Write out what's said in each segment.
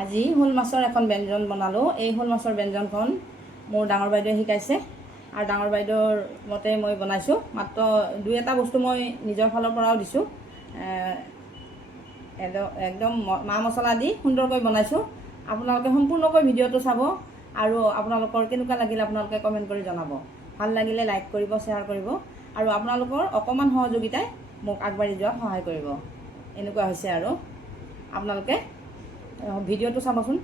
আজি শ'ল মাছৰ এখন ব্যঞ্জন বনালোঁ। এই শ'ল মাছৰ ব্যঞ্জনখন মোৰ ডাঙৰ বাইদেৱে শিকাইছে আৰু ডাঙৰ বাইদেউৰ মতে মই বনাইছোঁ। মাত্ৰ দুই এটা বস্তু মই নিজৰ ফালৰ পৰাও দিছোঁ। একদম মা মছলা দি সুন্দৰকৈ বনাইছোঁ। আপোনালোকে সম্পূৰ্ণকৈ ভিডিঅ'টো চাব আৰু আপোনালোকৰ কেনেকুৱা লাগিলে আপোনালোকে কমেণ্ট কৰি জনাব। ভাল লাগিলে লাইক কৰিব, শ্বেয়াৰ কৰিব আৰু আপোনালোকৰ অকণমান সহযোগিতাই মোক আগবাঢ়ি যোৱাত সহায় কৰিব। এনেকুৱা হৈছে আৰু আপোনালোকে ভিডিঅ'টো চাবচোন।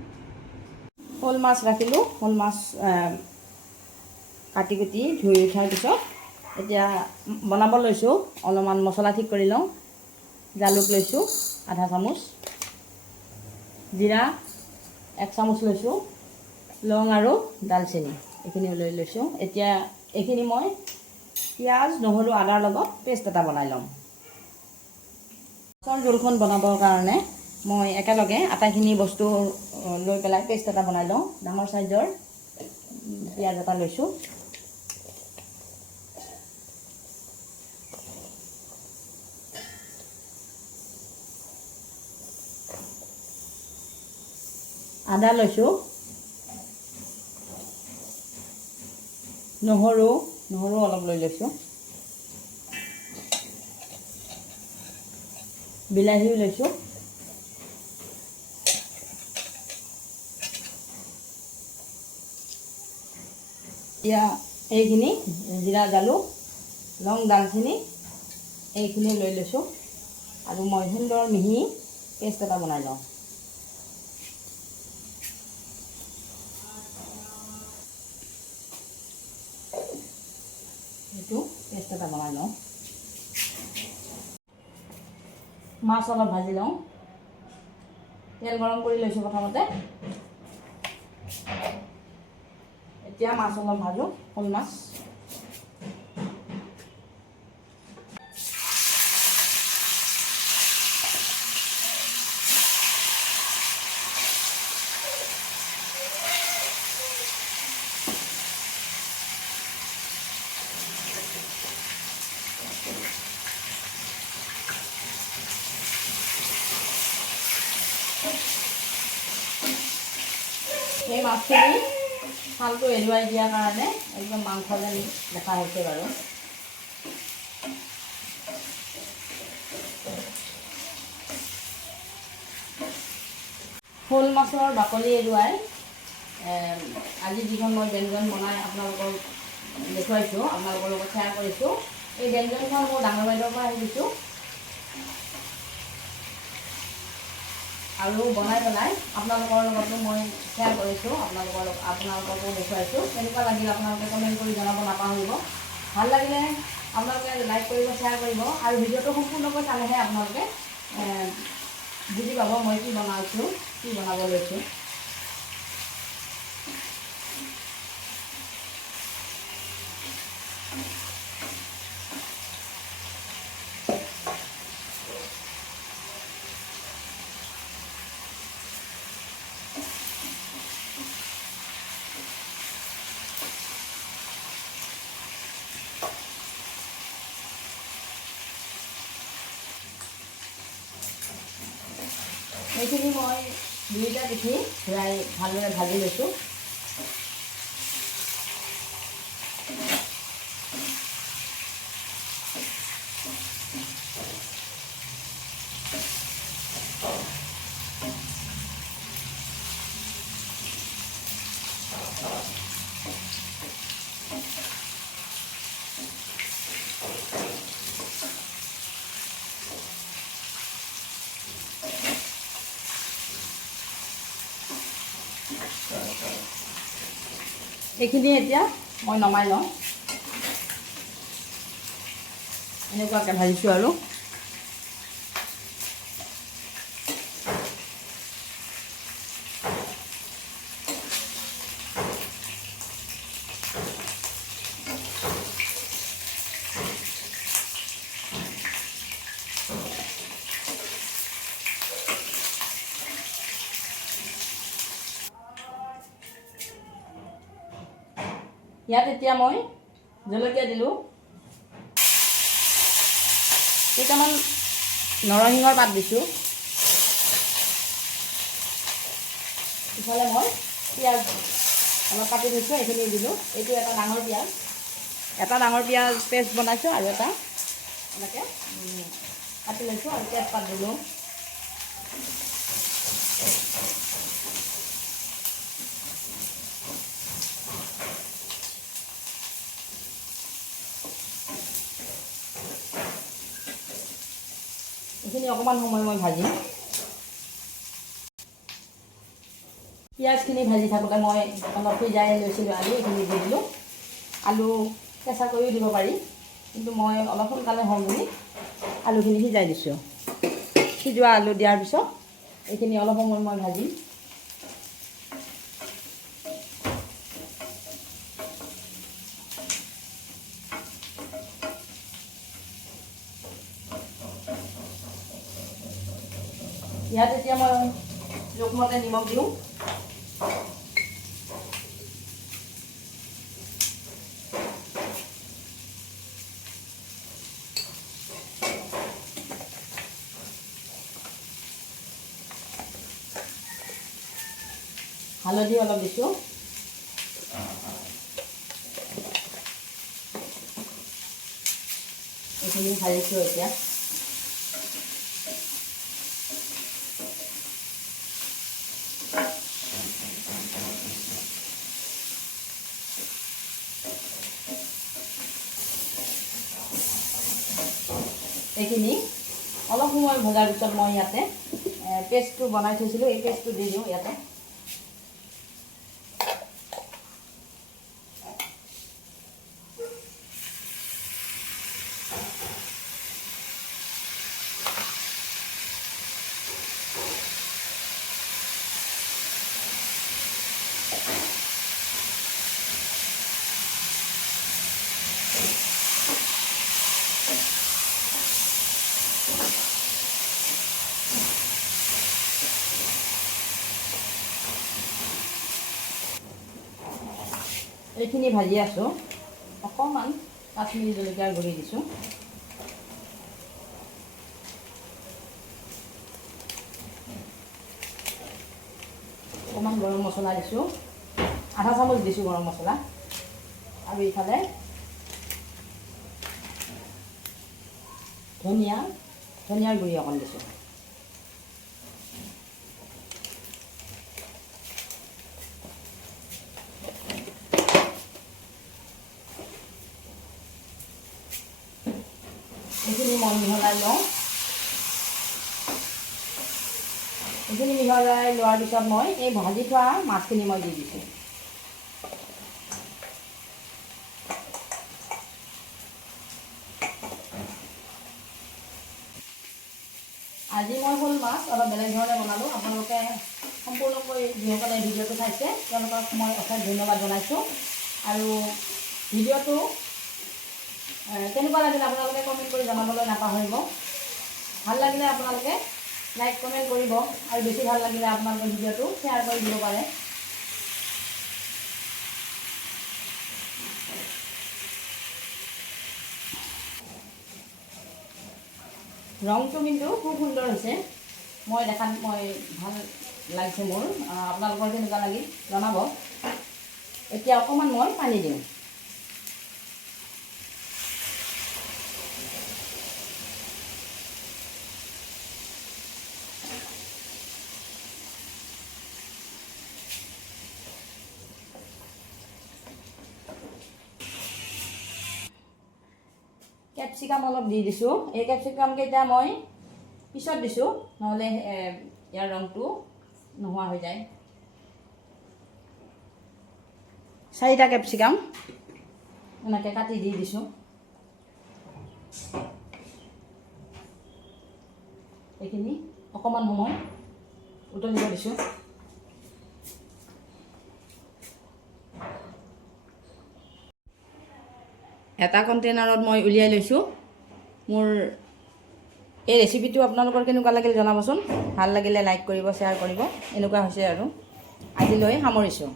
শ'ল মাছ ৰাখিলোঁ। শ'ল মাছ কাটি কুটি ধুই উঠাৰ পিছত এতিয়া বনাব লৈছোঁ। অলপমান মছলা ঠিক কৰি লওঁ। জালুক লৈছোঁ আধা চামুচ, জিৰা 1 চামুচ লৈছোঁ, লং আৰু ডালচেনি এইখিনি লৈ লৈছোঁ। এতিয়া এইখিনি মই পিঁয়াজ, নহৰু, আদাৰ লগত পেষ্ট এটা বনাই ল'ম। মাছৰ জোলখন বনাবৰ কাৰণে মই একেলগে আটাইখিনি বস্তু লৈ পেলাই পেষ্ট এটা বনাই লওঁ। ডাঙৰ চাইজৰ পিঁয়াজ এটা লৈছোঁ, আদা লৈছোঁ, নহৰু অলপ লৈ লৈছোঁ, বিলাহীও লৈছোঁ, এতিয়া এইখিনি জিৰা, জালুক, লং, ডালচেনি এইখিনি লৈ লৈছোঁ আৰু মই সুন্দৰ মিহি পেষ্ট এটা বনাই লওঁ। এইটো পেষ্ট এটা বনাই লওঁ। মাছ অলপ ভাজি লওঁ। তেল গৰম কৰি লৈছোঁ প্ৰথমতে। এতিয়া মাছ অলপ ভাজোঁ। শ'ল মাছ এই মাছখিনি ছালটো এৰুৱাই দিয়াৰ কাৰণে একদম মাংস যেন দেখা হৈছে বাৰু। শ'ল মাছৰ বাকলি এৰুৱাই আজি যিখন মই ব্যঞ্জন বনাই আপোনালোকক দেখুৱাইছোঁ, আপোনালোকৰ লগত শ্বেয়াৰ কৰিছোঁ। এই ব্যঞ্জনখন মোৰ ডাঙৰ বাইদেউৰ পৰা শিকিছোঁ আৰু বনাই পেলাই আপোনালোকৰ লগতো মই শ্বেয়াৰ কৰিছোঁ, আপোনালোককো দেখুৱাইছোঁ। কেনেকুৱা লাগিল আপোনালোকে কমেণ্ট কৰি জনাব নাপাহৰিব। ভাল লাগিলে আপোনালোকে লাইক কৰিব, শ্বেয়াৰ কৰিব আৰু ভিডিঅ'টো সম্পূৰ্ণকৈ চালেহে আপোনালোকে বুজি পাব মই কি বনাইছোঁ, কি বনাব লৈছোঁ। এইখিনি মই দুইটা পিঠি ঘূৰাই ভালদৰে ভাজি লৈছোঁ। এইখিনি এতিয়া মই নমাই লওঁ। এনেকুৱাকৈ ভাজিছোঁ আৰু ইয়াত এতিয়া মই জলকীয়া দিলোঁ, কেইটামান নৰসিংহৰ পাত দিছোঁ, ইফালে মই পিঁয়াজ অলপ কাটি থৈছোঁ, এইখিনি দিলোঁ। এইটো এটা ডাঙৰ পিঁয়াজ পেষ্ট বনাইছোঁ আৰু এটা এনেকৈ কাটি লৈছোঁ আৰু তেজপাত দিলোঁ। এইখিনি অকণমান সময় মই ভাজিম। পিঁয়াজখিনি ভাজি থাকোঁতে মই অলপ সিজাই লৈছিলোঁ আলু, এইখিনি দি দিলোঁ। আলু কেঁচা কৰিও দিব পাৰি, কিন্তু মই অলপ সোনকালে হওঁ বুলি আলুখিনি সিজাই দিছোঁ। সিজোৱা আলু দিয়াৰ পিছত এইখিনি অলপ সময় মই ভাজিম। ইয়াত এতিয়া মই জোখমতে নিমখ দিওঁ। হালধি অলপ দিছোঁ। এইখিনি ভাজিছোঁ এতিয়া। এইখিনি অলপ সময় ভজাৰ পিছত মই ইয়াতে পেষ্টটো বনাই থৈছিলোঁ, এই পেষ্টটো দি দিওঁ ইয়াতে। এইখিনি ভাজি আছোঁ। অকণমান কাশ্মীৰী জলকীয়াৰ গুড়ি দিছোঁ। অকণমান গৰম মছলা দিছোঁ, আধা চামুচ দিছোঁ গৰম মছলা। আৰু ইফালে ধনিয়াৰ গুড়ি অকণ দিছোঁ। এইখিনি মই মিহলাই লওঁ। এইখিনি মিহলাই লোৱাৰ পিছত মই এই ভাজি থোৱা মাছখিনি মই দি দিছোঁ। আজি মই শ'ল মাছ অলপ বেলেগ ধৰণে বনালোঁ। আপোনালোকে সম্পূৰ্ণকৈ যিসকলে ভিডিঅ'টো চাইছে তেওঁলোকক মই অশেষ ধন্যবাদ জনাইছোঁ। আৰু ভিডিঅ'টো কেনেকুৱা লাগিলে আপোনালোকে কমেণ্ট কৰি জনাবলৈ নাপাহৰিব। ভাল লাগিলে আপোনালোকে লাইক কমেণ্ট কৰিব, আৰু বেছি ভাল লাগিলে আপোনালোকে ভিডিঅ'টো শ্বেয়াৰ কৰি দিব পাৰে। ৰংটো কিন্তু খুব সুন্দৰ হৈছে। মই দেখাত ভাল লাগিছে মোৰ। আপোনালোকৰ কেনেকুৱা লাগিল জনাব। এতিয়া অকণমান মই পানী দিওঁ। কেপচিকাম অলপ দি দিছোঁ। এই কেপচিকামকেইটা মই পিছত দিছোঁ, নহ'লে ইয়াৰ ৰংটো নোহোৱা হৈ যায়। 4টা কেপচিকাম এনেকৈ কাটি দি দিছোঁ। এইখিনি অকণমান সময় উতলিব দিছোঁ। এটা কণ্টেইনাৰত মই উলিয়াই লৈছোঁ। মোৰ এই ৰেচিপিটো আপোনালোকৰ কেনেকুৱা লাগিল জনাবচোন। ভাল লাগিলে লাইক কৰিব, শ্বেয়াৰ কৰিব। এনেকুৱা হৈছে আৰু আজিলৈ সামৰিছোঁ।